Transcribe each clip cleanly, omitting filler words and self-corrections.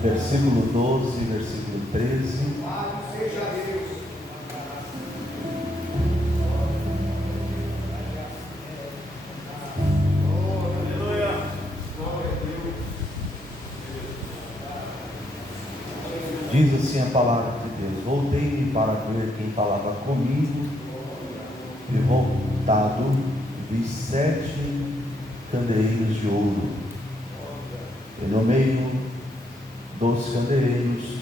Versículo 12, versículo 13. Seja Deus. Aleluia. Glória a Deus. Diz assim a palavra de Deus: voltei-me para ver quem falava comigo, e voltado vi 7 candeeiros de ouro, e no meio dos candeeiros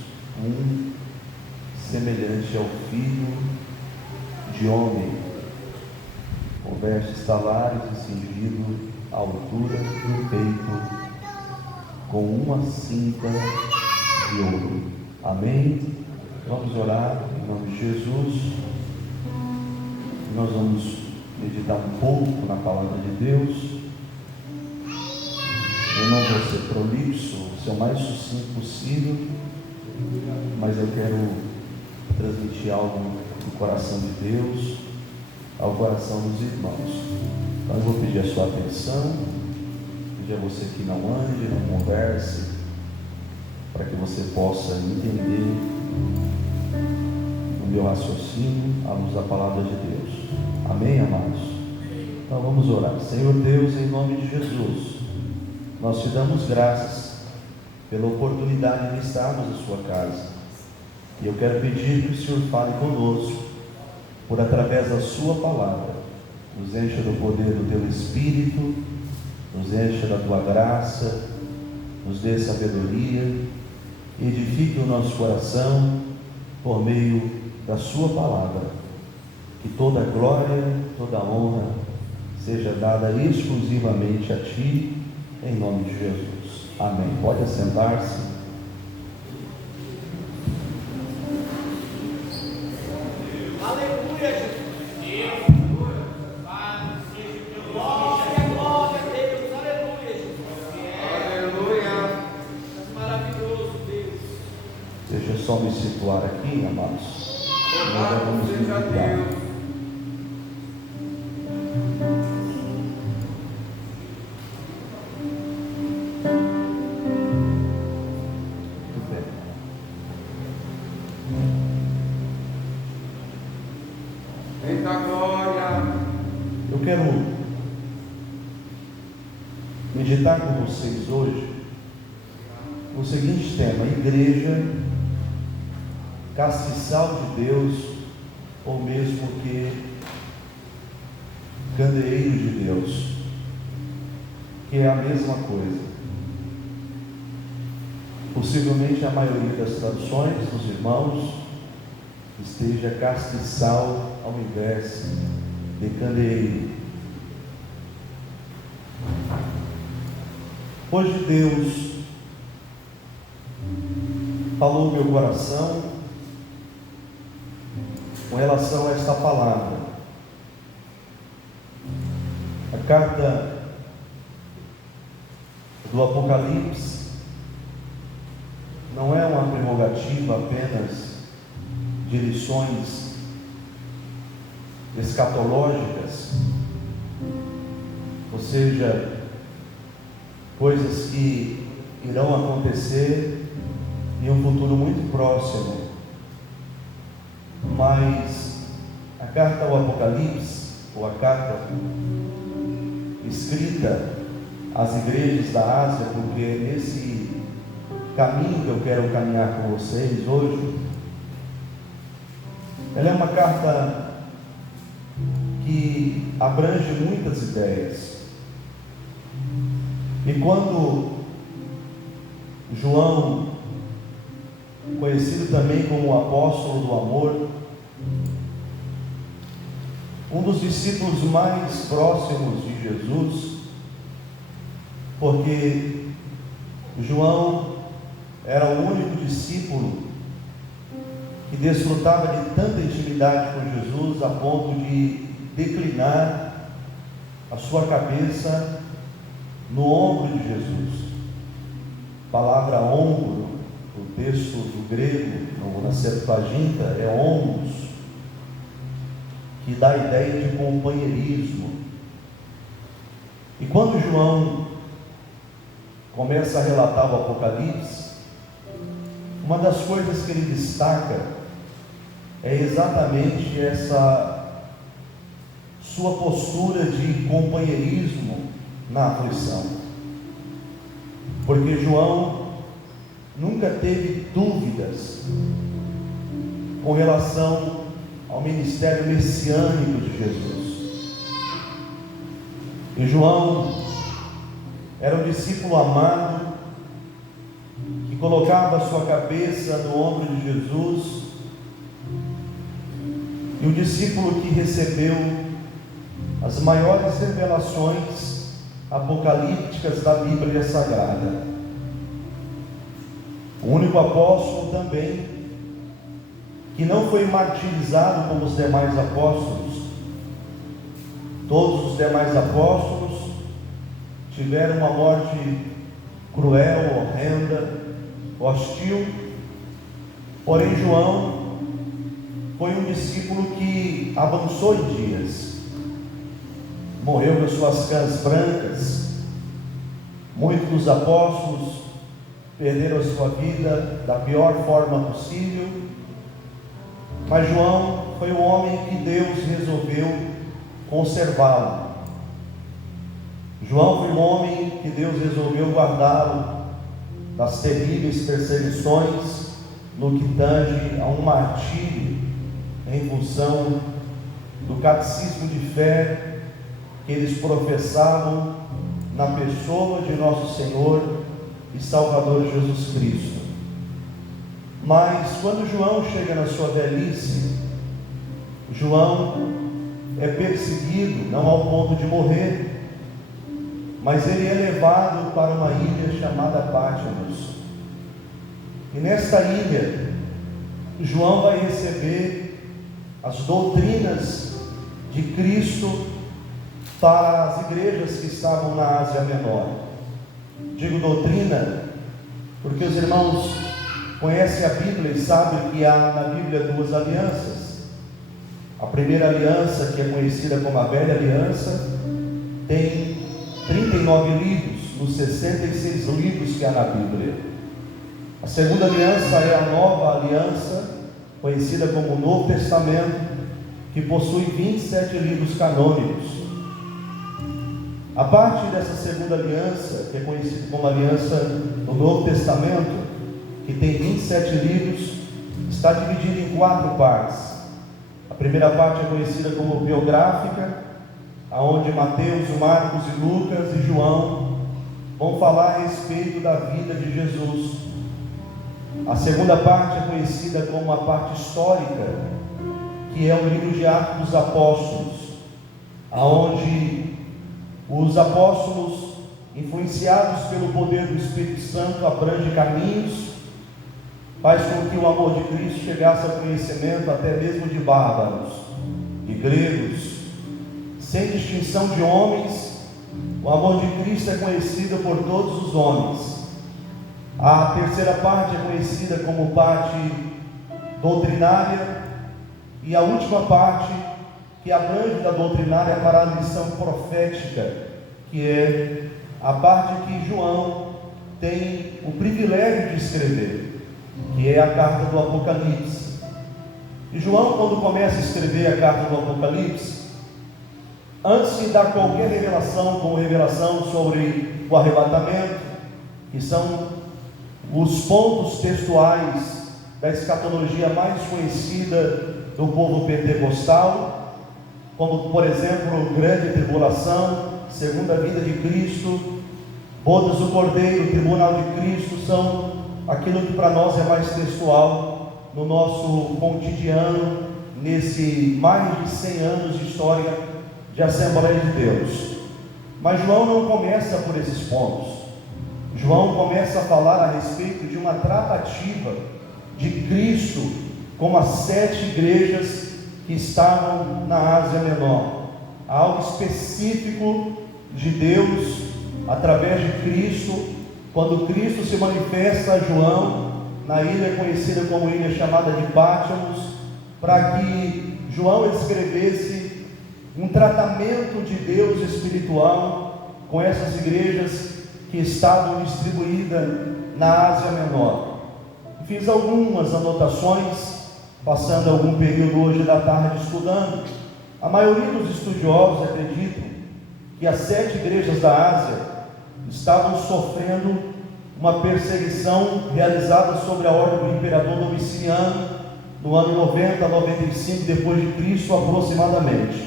semelhante ao filho de homem, com vestes talares e cingido à altura do peito, com uma cinta de ouro. Amém? Vamos orar em nome de Jesus. Nós vamos meditar um pouco na palavra de Deus. Eu não vou ser prolixo, vou ser o mais sucinto possível, mas eu quero transmitir algo do coração de Deus ao coração dos irmãos. Então eu vou pedir a sua atenção, pedir a você que não ande, não converse, para que você possa entender o meu raciocínio à luz da palavra de Deus. Amém, amados? Então vamos orar. Senhor Deus, em nome de Jesus, nós te damos graças pela oportunidade de estarmos na sua casa. E eu quero pedir que o Senhor fale conosco, por através da sua palavra. Nos encha do poder do teu Espírito, nos encha da tua graça, nos dê sabedoria, edifique o nosso coração por meio da sua palavra. Que toda glória, toda honra seja dada exclusivamente a ti, em nome de Jesus. Amém. Pode assentar-se. Aleluia, Jesus. Glória a Deus. Aleluia, Jesus. Aleluia. Maravilhoso, Deus. Deixa eu só me situar aqui, amados. Nós já vamos meditar. Eu quero meditar com vocês hoje o seguinte tema: igreja, castiçal de Deus, ou mesmo que candeeiro de Deus, que é a mesma coisa. Possivelmente a maioria das traduções dos irmãos esteja castiçal ao invés de candeeiro. Hoje Deus falou no meu coração com relação a esta palavra. A carta do Apocalipse não é uma prerrogativa apenas de lições escatológicas, ou seja, coisas que irão acontecer em um futuro muito próximo, mas a carta ao Apocalipse, ou a carta escrita às igrejas da Ásia, porque é nesse caminho que eu quero caminhar com vocês hoje, ela é uma carta que abrange muitas ideias. E quando João, conhecido também como o apóstolo do amor, um dos discípulos mais próximos de Jesus, porque João era o único discípulo que desfrutava de tanta intimidade com Jesus a ponto de declinar a sua cabeça no ombro de Jesus. A palavra ombro, o texto do grego, na Septuaginta, é ombros, que dá a ideia de companheirismo. E quando João começa a relatar o Apocalipse, uma das coisas que ele destaca é exatamente essa sua postura de companheirismo na aflição. Porque João nunca teve dúvidas com relação ao ministério messiânico de Jesus. E João era um discípulo amado, que colocava a sua cabeça no ombro de Jesus, e o discípulo que recebeu as maiores revelações apocalípticas da Bíblia Sagrada. O único apóstolo também que não foi martirizado como os demais apóstolos. Todos os demais apóstolos tiveram uma morte cruel, horrenda, hostil. Porém, João foi um discípulo que avançou em dias, morreu nas suas cãs brancas. Muitos dos apóstolos perderam a sua vida da pior forma possível, mas João foi o homem que Deus resolveu conservá-lo. João foi um homem que Deus resolveu guardá-lo das terríveis perseguições no que tange a um martírio em função do catecismo de fé que eles professavam na pessoa de nosso Senhor e Salvador Jesus Cristo. Mas quando João chega na sua velhice, João é perseguido, não ao ponto de morrer, mas ele é levado para uma ilha chamada Patmos. E nesta ilha, João vai receber as doutrinas de Cristo para as igrejas que estavam na Ásia Menor. Digo doutrina porque os irmãos conhecem a Bíblia e sabem que há na Bíblia duas alianças. A primeira aliança, que é conhecida como a Velha Aliança, tem 39 livros, nos 66 livros que há na Bíblia. A segunda aliança é a Nova Aliança, conhecida como o Novo Testamento, que possui 27 livros canônicos. A parte dessa segunda aliança, que é conhecida como aliança do Novo Testamento, que tem 27 livros, está dividida em 4 partes. A primeira parte é conhecida como biográfica, aonde Mateus, Marcos e Lucas e João vão falar a respeito da vida de Jesus. A segunda parte é conhecida como a parte histórica, que é o livro de Atos dos Apóstolos, aonde os apóstolos, influenciados pelo poder do Espírito Santo, abrangem caminhos, faz com que o amor de Cristo chegasse ao conhecimento até mesmo de bárbaros e gregos, sem distinção de homens. O amor de Cristo é conhecido por todos os homens. A terceira parte é conhecida como parte doutrinária, e a última parte, que abrange da doutrinária para a lição profética, que é a parte que João tem o privilégio de escrever, que é a carta do Apocalipse. E João, quando começa a escrever a carta do Apocalipse, antes de dar qualquer revelação, como revelação sobre o arrebatamento, que são os pontos textuais da escatologia mais conhecida do povo pentecostal, como por exemplo, grande tribulação, segunda vinda de Cristo, bodas do Cordeiro, tribunal de Cristo, são aquilo que para nós é mais textual no nosso cotidiano, nesse mais de 100 anos de história de Assembleia de Deus. Mas João não começa por esses pontos. João começa a falar a respeito de uma tratativa de Cristo com as 7 igrejas que estavam na Ásia Menor. algo específico de Deus através de Cristo, quando Cristo se manifesta a João na ilha conhecida como ilha chamada de Patmos, para que João escrevesse um tratamento de Deus espiritual com essas igrejas que estavam distribuídas na Ásia Menor. Fiz algumas anotações, passando algum período hoje da tarde estudando. A maioria dos estudiosos acreditam que as 7 igrejas da Ásia estavam sofrendo uma perseguição realizada sobre a ordem do imperador Domiciano no ano 90 a 95 depois de Cristo aproximadamente.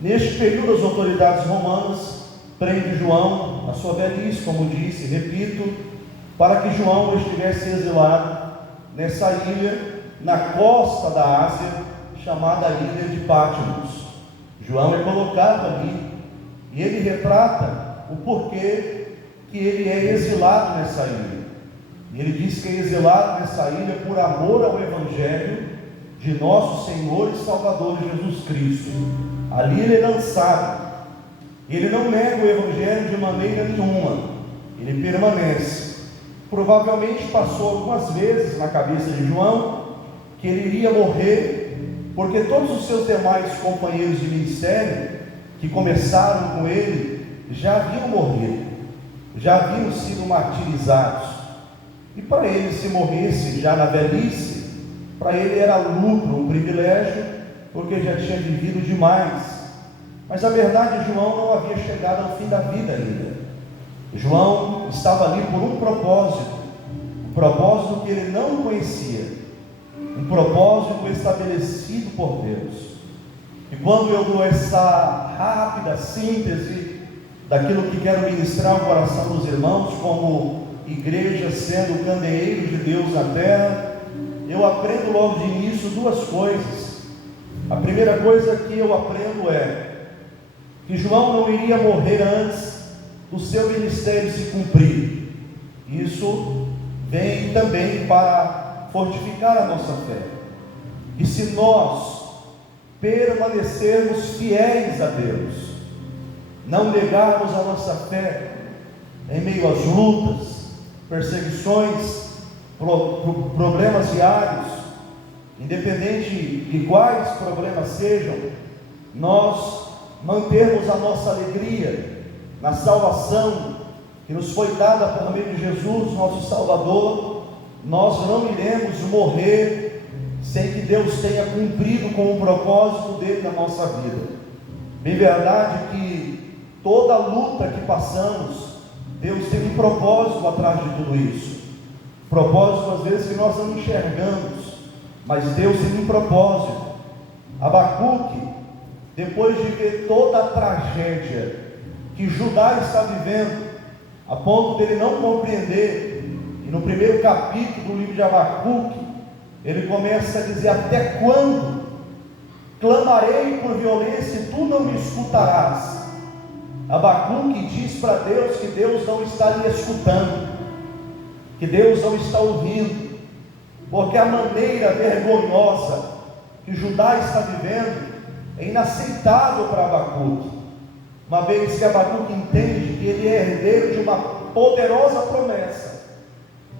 Neste período, as autoridades romanas prendem João na sua velhice, como disse, repito, para que João estivesse exilado nessa ilha na costa da Ásia, chamada Ilha de Patmos. João é colocado ali e ele retrata o porquê que ele é exilado nessa ilha. E ele diz que é exilado nessa ilha por amor ao Evangelho de nosso Senhor e Salvador Jesus Cristo. Ali ele é lançado. Ele não nega o Evangelho de maneira nenhuma, ele permanece. Provavelmente passou algumas vezes na cabeça de João que ele iria morrer, porque todos os seus demais companheiros de ministério que começaram com ele já haviam morrido, já haviam sido martirizados. E para ele, se morresse já na velhice, para ele era lucro, um privilégio, porque já tinha vivido demais. Mas a verdade, João não havia chegado ao fim da vida ainda. João estava ali por um propósito que ele não conhecia, um propósito estabelecido por Deus. E quando eu dou essa rápida síntese daquilo que quero ministrar ao coração dos irmãos, como igreja sendo o candeeiro de Deus na terra, eu aprendo logo de início 2 coisas. A primeira coisa que eu aprendo é que João não iria morrer antes do seu ministério se cumprir. Isso vem também para fortificar a nossa fé. E se nós permanecermos fiéis a Deus, não negarmos a nossa fé em meio às lutas, perseguições, problemas diários, independente de quais problemas sejam, nós mantermos a nossa alegria na salvação que nos foi dada por meio de Jesus, nosso Salvador, nós não iremos morrer sem que Deus tenha cumprido com o propósito dele na nossa vida. Bem verdade que toda luta que passamos, Deus tem um propósito atrás de tudo isso. Propósito às vezes que nós não enxergamos, mas Deus tem um propósito. Abacuque, depois de ver toda a tragédia que Judá está vivendo, a ponto dele não compreender, e no primeiro capítulo do livro de Abacuque, ele começa a dizer: até quando clamarei por violência e tu não me escutarás? Abacuque diz para Deus que Deus não está lhe escutando, que Deus não está ouvindo, porque a maneira vergonhosa que Judá está vivendo é inaceitável para Abacuque, uma vez que Abacuque entende que ele é herdeiro de uma poderosa promessa,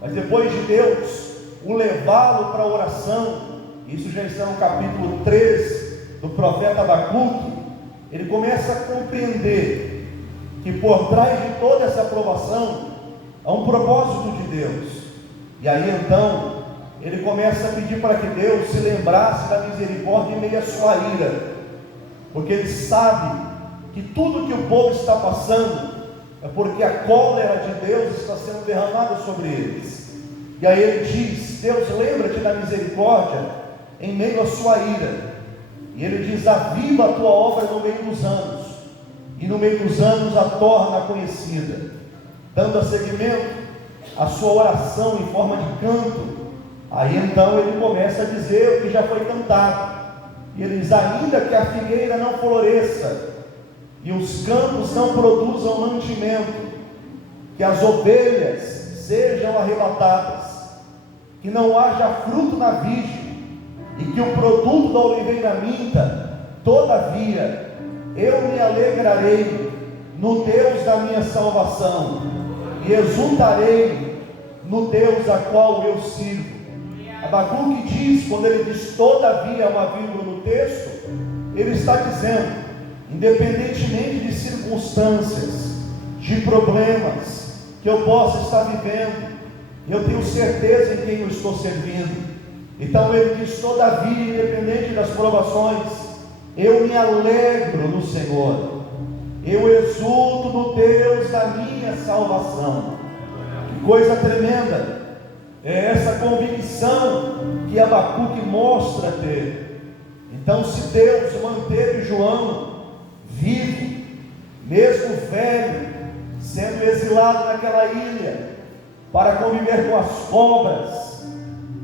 mas depois de Deus o levá-lo para a oração, isso já está no capítulo 3 do profeta Abacuque, ele começa a compreender que por trás de toda essa aprovação há um propósito de Deus. E aí então ele começa a pedir para que Deus se lembrasse da misericórdia em meio à sua ira, porque ele sabe que tudo que o povo está passando é porque a cólera de Deus está sendo derramada sobre eles. E aí ele diz: Deus, lembra-te da misericórdia em meio à sua ira. E ele diz: aviva a tua obra no meio dos anos, e no meio dos anos a torna conhecida, dando seguimento à sua oração em forma de canto. Aí então ele começa a dizer o que já foi cantado, e ele diz: ainda que a figueira não floresça e os campos não produzam mantimento, que as ovelhas sejam arrebatadas, que não haja fruto na virgem, e que o produto da oliveira minta, todavia Eu me alegrarei no Deus da minha salvação e exultarei no Deus a qual eu sirvo. Abacuque diz, quando ele diz todavia, uma vírgula no texto, ele está dizendo, independentemente de circunstâncias, de problemas que eu possa estar vivendo, eu tenho certeza em quem eu estou servindo. Então ele diz, todavia, independente das provações, eu me alegro no Senhor, eu exulto no Deus da minha salvação. Que coisa tremenda é essa convicção que Abacuque mostra ter. Então, se Deus manteve João vivo, mesmo velho, sendo exilado naquela ilha, para conviver com as cobras,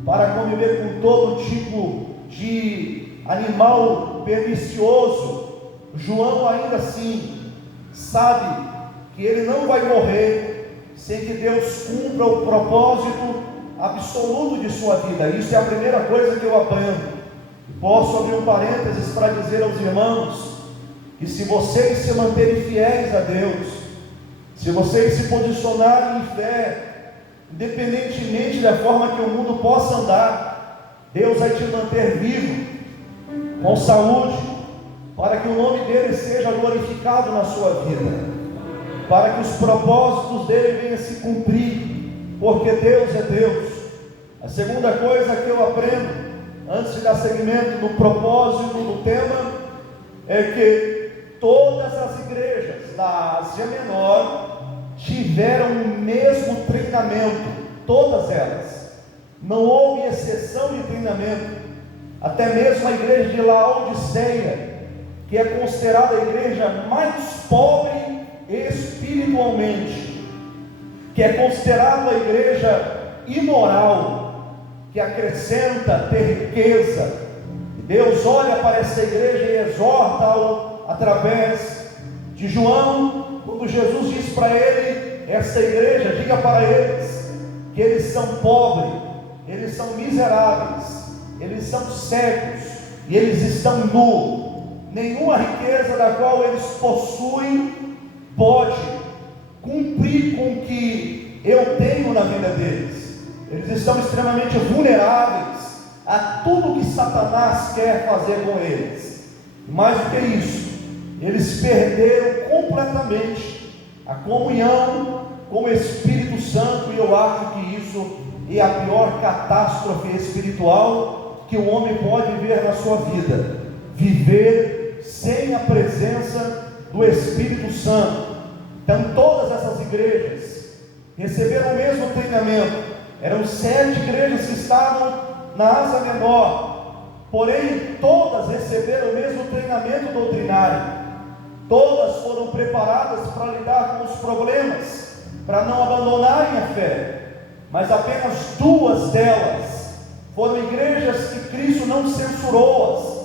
para conviver com todo tipo de animal pernicioso, João ainda assim sabe que ele não vai morrer sem que Deus cumpra o propósito absoluto de sua vida. Isso é a primeira coisa que eu aprendo. Posso abrir um parênteses para dizer aos irmãos que se vocês se manterem fiéis a Deus, se vocês se posicionarem em fé, independentemente da forma que o mundo possa andar, Deus vai te manter vivo, com saúde, para que o nome dele seja glorificado na sua vida, para que os propósitos dele venham se cumprir, porque Deus é Deus. A segunda coisa que eu aprendo, antes de dar seguimento no propósito do tema, é que todas as igrejas da Ásia Menor tiveram o mesmo treinamento, todas elas, não houve exceção de treinamento. Até mesmo a igreja de Laodiceia, que é considerada a igreja mais pobre espiritualmente, que é considerada a igreja imoral, que acrescenta ter riqueza, e Deus olha para essa igreja e exorta-o através de João, quando Jesus diz para ele, essa igreja, diga para eles que eles são pobres, eles são miseráveis, eles são cegos e eles estão nus. Nenhuma riqueza da qual eles possuem pode cumprir com o que eu tenho na vida deles. Eles estão extremamente vulneráveis a tudo que Satanás quer fazer com eles. Mais do que isso, eles perderam completamente a comunhão com o Espírito Santo, e eu acho que isso é a pior catástrofe espiritual que o homem pode viver na sua vida: viver sem a presença do Espírito Santo. Então todas essas igrejas receberam o mesmo treinamento. Eram 7 igrejas que estavam na Ásia Menor, porém todas receberam o mesmo treinamento doutrinário. Todas foram preparadas para lidar com os problemas, para não abandonarem a fé. Mas apenas 2 delas foram igrejas que Cristo não censurou-as,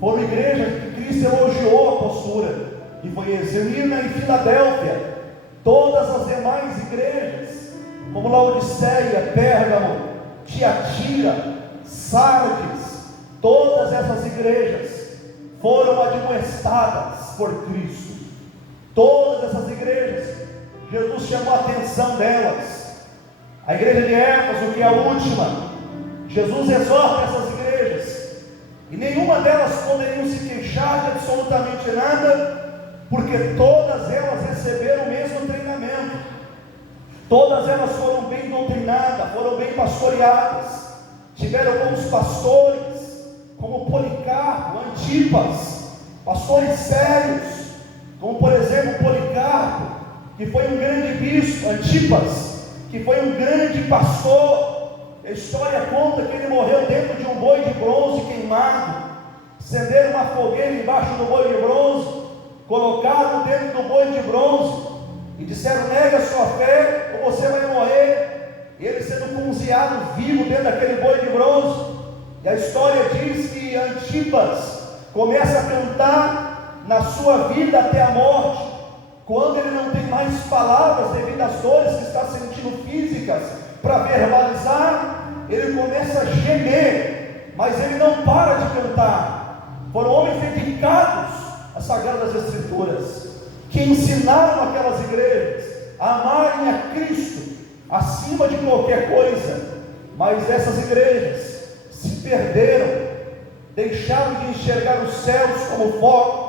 foram igrejas que Cristo elogiou a postura, que foi Esmirna e Filadélfia. Todas as demais igrejas, como Laodiceia, Pérgamo, Tiatira, Sardes, todas essas igrejas foram admoestadas por Cristo. Todas essas igrejas, Jesus chamou a atenção delas. A igreja de Éfeso, que é a última, Jesus exorta essas igrejas, e nenhuma delas poderiam se queixar de absolutamente nada, porque todas elas receberam o mesmo treinamento. Todas elas foram bem doutrinadas, foram bem pastoreadas, tiveram bons pastores, como Policarpo, Antipas, pastores sérios, como por exemplo Policarpo, que foi um grande bispo, Antipas, que foi um grande pastor. A história conta que ele morreu dentro de um boi de bronze queimado. Acenderam uma fogueira embaixo do boi de bronze, colocaram dentro do boi de bronze e disseram: nega a sua fé ou você vai morrer. E ele sendo cozinhado vivo dentro daquele boi de bronze. E a história diz que Antipas começa a cantar na sua vida até a morte. Quando ele não tem mais palavras devido às dores que está sentindo físicas para verbalizar, ele começa a gemer, mas ele não para de cantar. Foram homens dedicados a Sagradas Escrituras, que ensinaram aquelas igrejas a amarem a Cristo acima de qualquer coisa, mas essas igrejas se perderam, deixaram de enxergar os céus como foco.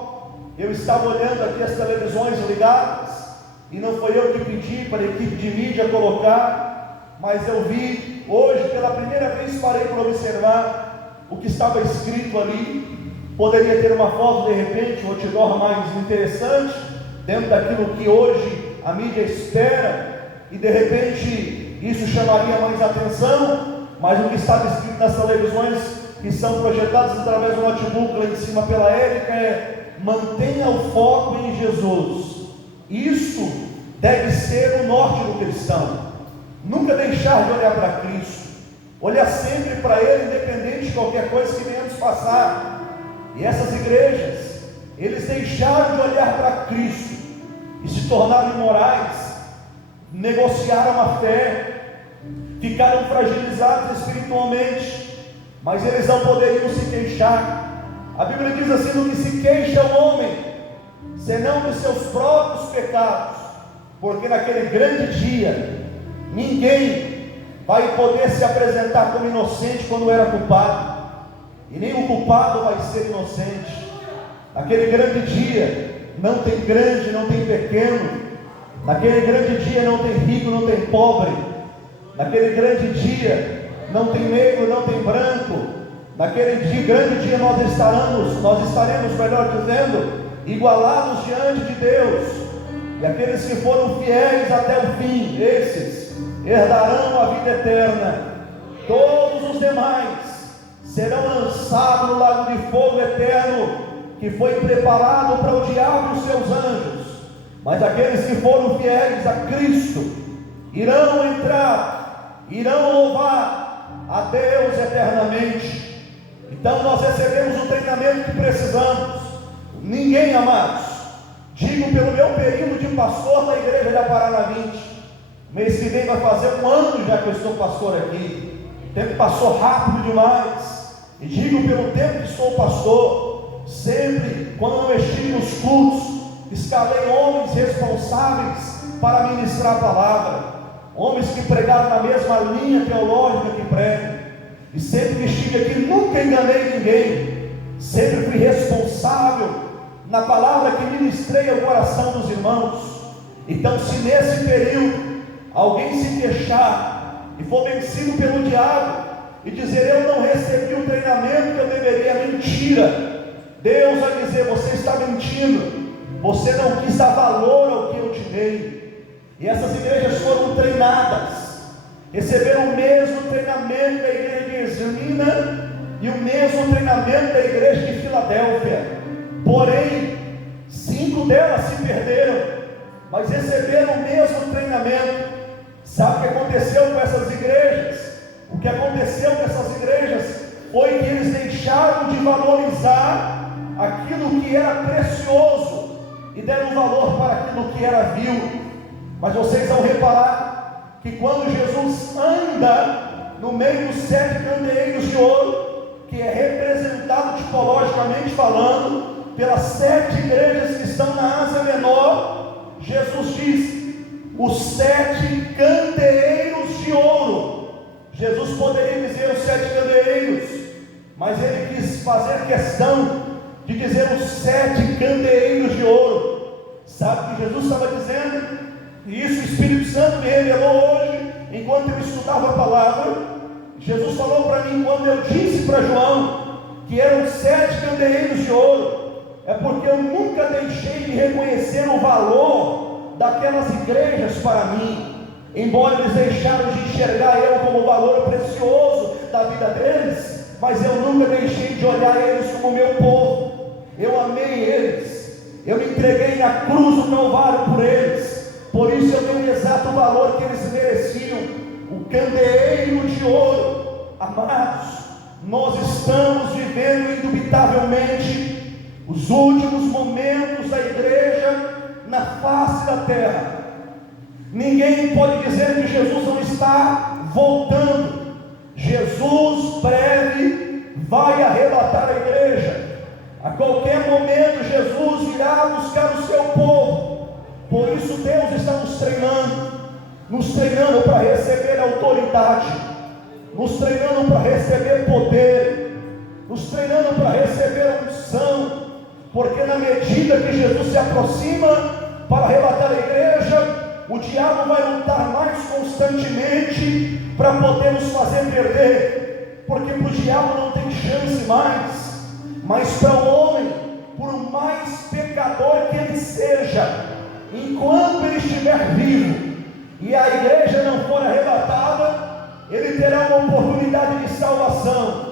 Eu estava olhando aqui as televisões ligadas, e não foi eu que pedi para a equipe de mídia colocar, mas eu vi hoje, pela primeira vez parei para observar o que estava escrito ali. Poderia ter uma foto, de repente, um outdoor mais interessante, dentro daquilo que hoje a mídia espera, e de repente isso chamaria mais atenção, mas o que estava escrito nas televisões que são projetadas através do notebook lá em cima pela Érica é: mantenha o foco em Jesus. Isso deve ser o norte do cristão, nunca deixar de olhar para Cristo, olhar sempre para Ele, independente de qualquer coisa que venhamos passar. E essas igrejas, eles deixaram de olhar para Cristo e se tornaram imorais, negociaram a fé, ficaram fragilizados espiritualmente, mas eles não poderiam se queixar. A Bíblia diz assim: do que se queixa o homem, senão dos seus próprios pecados, porque naquele grande dia, ninguém vai poder se apresentar como inocente quando era culpado, e nem o culpado vai ser inocente. Naquele grande dia, não tem grande, não tem pequeno. Naquele grande dia não tem rico, não tem pobre. Naquele grande dia não tem negro, não tem branco. Naquele grande dia nós estaremos, melhor dizendo, igualados diante de Deus. E aqueles que foram fiéis até o fim, esses herdarão a vida eterna. Todos os demais serão lançados no lago de fogo eterno, que foi preparado para o diabo e os seus anjos. Mas aqueles que foram fiéis a Cristo irão entrar, irão louvar a Deus eternamente. Então nós recebemos o treinamento que precisamos. Ninguém, amados, digo pelo meu período de pastor na igreja da Paraná 20, mês que vem vai fazer um ano já que eu estou pastor aqui. O tempo passou rápido demais. E digo pelo tempo que sou pastor, sempre quando não estive nos cultos, escalei homens responsáveis para ministrar a palavra, homens que pregaram na mesma linha teológica que pregam. E sempre que estive aqui, nunca enganei ninguém, sempre fui responsável na palavra que ministrei ao coração dos irmãos. Então, se nesse período alguém se queixar e for vencido pelo diabo e dizer: eu não recebi o treinamento que eu deveria, mentira. Deus vai dizer: você está mentindo, você não quis dar valor ao que eu te dei. E essas igrejas foram treinadas, receberam o mesmo treinamento da igreja de Esmirna e o mesmo treinamento da igreja de Filadélfia. Porém, 5 delas se perderam, mas receberam o mesmo treinamento. Sabe o que aconteceu com essas igrejas? O que aconteceu com essas igrejas foi que eles deixaram de valorizar aquilo que era precioso e deram valor para aquilo que era vil. Mas vocês vão reparar que quando Jesus anda no meio dos 7 candeeiros de ouro, que é representado tipologicamente falando pelas 7 igrejas que estão na Ásia Menor, Jesus diz: os 7 candeeiros de ouro. Jesus poderia dizer os 7 candeeiros, mas ele quis fazer questão de dizer os 7 candeeiros de ouro. Sabe o que Jesus estava dizendo? E isso o Espírito Santo me revelou hoje, enquanto eu estudava a palavra. Jesus falou para mim, quando eu disse para João que eram 7 candeeiros de ouro, é porque eu nunca deixei de reconhecer o valor daquelas igrejas para mim. Embora eles deixaram de enxergar eu como valor precioso da vida deles, mas eu nunca deixei de olhar eles como meu povo. Eu amei eles, eu me entreguei na cruz do Calvário por eles, por isso eu dei o exato valor que eles mereciam, o candeeiro de ouro. Amados, nós estamos vivendo indubitavelmente os últimos momentos da igreja na face da terra. Ninguém pode dizer que Jesus não está voltando. Jesus breve vai arrebatar a igreja. A qualquer momento Jesus isso Deus está nos treinando para receber autoridade, nos treinando para receber poder, nos treinando para receber unção, porque na medida que Jesus se aproxima para arrebatar a igreja, o diabo vai lutar mais constantemente para poder nos fazer perder, porque para o diabo não tem chance mais, mas para o homem, por mais pecador que ele seja, enquanto ele estiver vivo e a igreja não for arrebatada, ele terá uma oportunidade de salvação.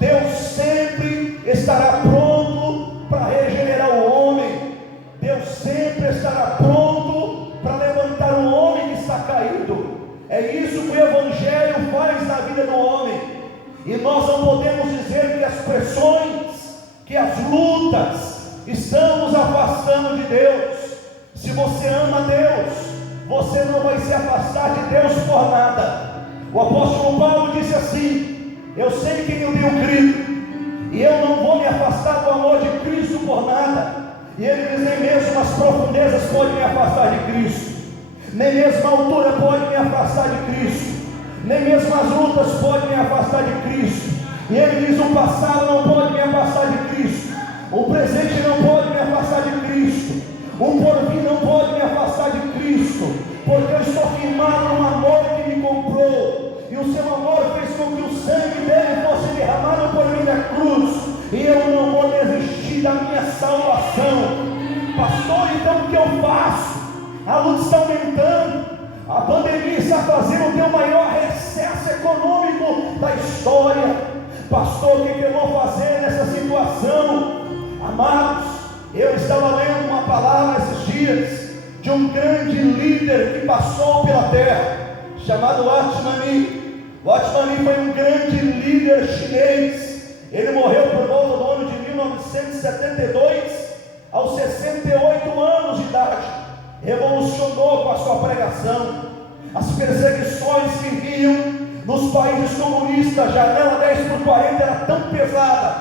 Deus sempre estará pronto para regenerar o homem, Deus sempre estará pronto para levantar um homem que está caído. É isso que o Evangelho faz na vida do homem, e nós não podemos dizer que as pressões, que as lutas estão nos afastando de Deus. Se você ama Deus, você não vai se afastar de Deus por nada. O apóstolo Paulo disse assim: eu sei quem eu tenho crido, e eu não vou me afastar do amor de Cristo por nada. E ele diz: nem mesmo as profundezas podem me afastar de Cristo, nem mesmo a altura pode me afastar de Cristo, nem mesmo as lutas podem me afastar de Cristo. E ele diz: o passado não pode me afastar de Cristo, o presente não pode me afastar de Cristo, o porvir não pode me afastar de Cristo, porque eu estou firmado no amor que me comprou, e o seu amor fez com que o sangue dele fosse derramado por mim na cruz, e eu não vou desistir da minha salvação. Pastor, então o que eu faço? A luta está aumentando, a pandemia está fazendo o teu maior recesso econômico da história. Pastor, o que eu vou fazer nessa situação? Amados, eu estava lendo uma palavra esses dias de um grande líder que passou pela terra, chamado Watchman. Watchman foi um grande líder chinês. Ele morreu por volta do ano de 1972, aos 68 anos de idade. Revolucionou com a sua pregação as perseguições que vinham nos países comunistas. A janela 10/40 era tão pesada,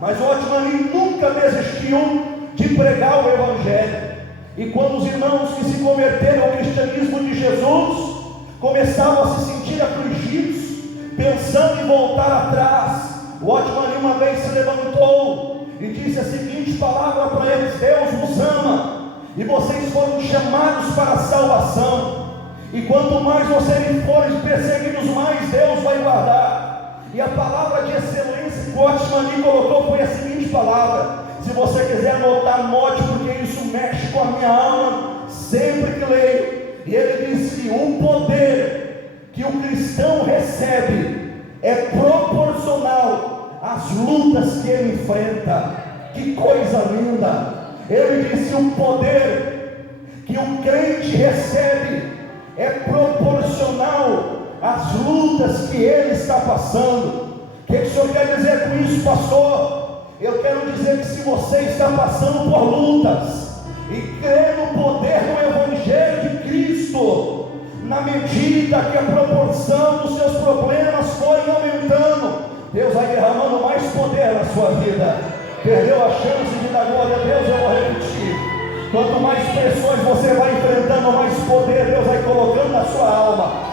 mas o Watchman nunca desistiu de pregar o Evangelho. E quando os irmãos que se converteram ao cristianismo de Jesus começavam a se sentir afligidos, pensando em voltar atrás, o Watchman uma vez se levantou e disse a seguinte palavra para eles: Deus vos ama, e vocês foram chamados para a salvação, e quanto mais vocês forem perseguidos, mais Deus vai guardar. E a palavra de excelência que o Watchman colocou foi a seguinte palavra: se você quiser anotar, anote, porque isso mexe com a minha alma sempre que leio. E ele disse que o poder que o cristão recebe é proporcional às lutas que ele enfrenta. Que coisa linda! Ele disse: o poder que o crente recebe é proporcional às lutas que ele está passando. O que o senhor quer dizer com isso, pastor? Eu quero dizer que se você está passando por lutas e crê no poder do Evangelho de Cristo, na medida que a proporção dos seus problemas forem aumentando, Deus vai derramando mais poder na sua vida. Perdeu a chance de dar glória a Deus? Eu vou repetir: quanto mais pressões você vai enfrentando, mais poder Deus vai colocando na sua alma.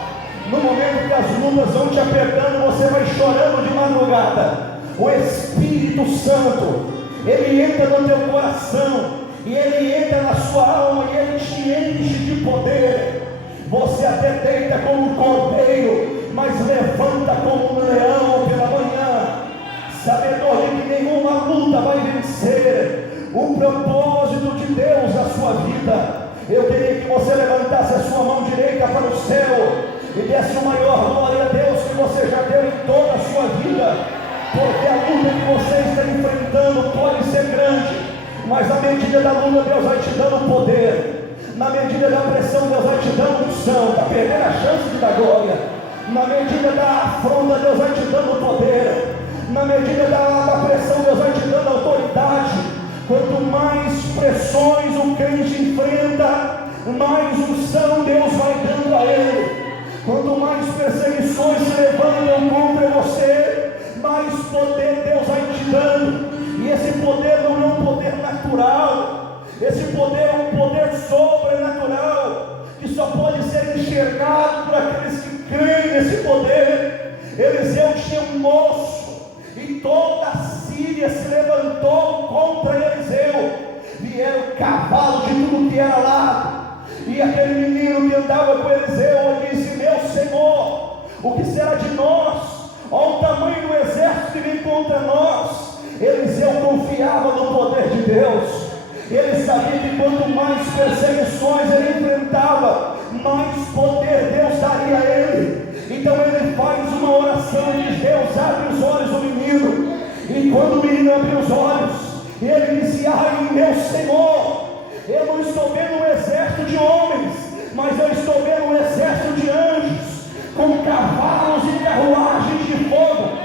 No momento que as lutas vão te apertando, você vai chorando de madrugada. O Espírito Santo, ele entra no teu coração, e ele entra na sua alma, e ele te enche de poder. Você até deita como um cordeiro, mas levanta como um leão pela manhã, sabedor de que nenhuma luta vai vencer o propósito de Deus na sua vida. Eu queria que você levantasse a sua mão direita para o céu e desse o maior glória a Deus que você já deu em toda a sua vida, porque a luta que você está enfrentando pode ser grande, mas na medida da luta Deus vai te dando poder. Na medida da pressão, Deus vai te dando unção. Está perdendo a chance de dar glória. Na medida da afronta, Deus vai te dando poder. Na medida da pressão, Deus vai te dando autoridade. Quanto mais pressões o crente enfrenta, mais unção Deus vai dando a ele. Quanto mais perseguições se levantam contra você, mais poder Deus vai te dando. E esse poder não é um poder natural. Esse poder é um poder sobrenatural. só pode ser enxergado por aqueles que creem nesse poder. Eliseu tinha um moço, e toda a Síria se levantou contra Eliseu. Vieram cavalo de tudo que era lado, e aquele menino que andava com Eliseu disse: meu Senhor, o que será de nós? Olha o tamanho do exército que vem contra nós. Eliseu confiava no poder de Deus. Ele sabia que quanto mais perseguições ele enfrentava, mais poder Deus daria a ele. Então ele faz uma oração e diz: Deus, abre os olhos do menino. E quando o menino abriu os olhos, ele disse: ai meu Senhor, eu não estou vendo um exército de homens, mas eu estou vendo um exército de anjos, com cavalos e carruagens de fogo.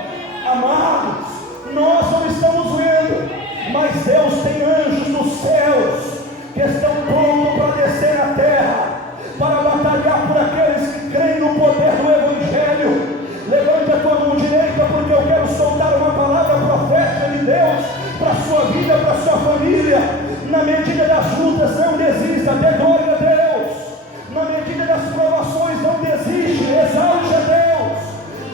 Amados, nós não estamos vendo, mas Deus tem anjos nos céus, que estão prontos para descer na terra, para batalhar por aqueles que creem no poder do Evangelho. Levante a tua mão direita, porque eu quero soltar uma palavra profética de Deus para a sua vida, para a sua família. Na medida das lutas, não desista, dê glória a Deus. Na medida das provações, não desiste, exalte a Deus.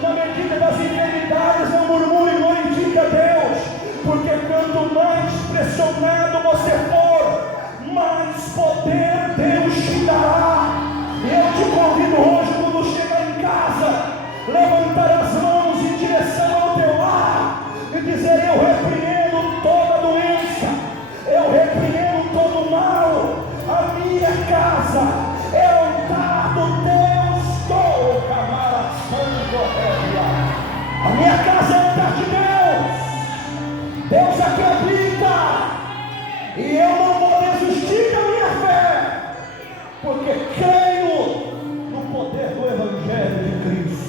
Na medida das enfermidades, não murmure, glorifique a Deus. Porque quanto mais pressionado você for, mais poder Deus te dará. E eu te convido hoje, quando chegar em casa, levantar as mãos em direção ao teu lar e dizer: eu repreendo toda doença, eu repreendo todo mal. A minha casa é altar do Deus todo. A minha casa é altar de Deus. Deus aqui habita, e eu não vou desistir da minha fé, porque creio no poder do Evangelho de Cristo.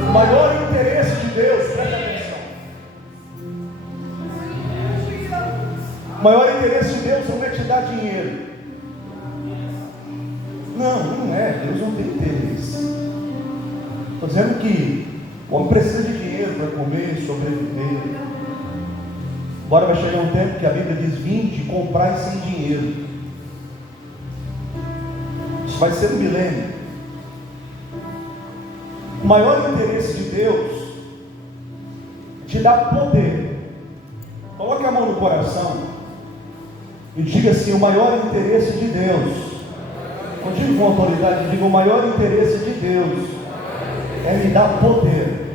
O maior interesse de Deus, presta atenção, o maior interesse de Deus não é te dar dinheiro. Não é, Deus não tem interesse. Estou dizendo que o homem precisa de dinheiro para comer, sobreviver. Agora vai chegar um tempo que a Bíblia diz: vinde, comprai sem dinheiro. Isso vai ser um milênio. O maior interesse de Deus é te dar poder. Coloque a mão no coração e diga assim: o maior interesse de Deus, eu digo com autoridade, diga: o maior interesse de Deus é me dar poder.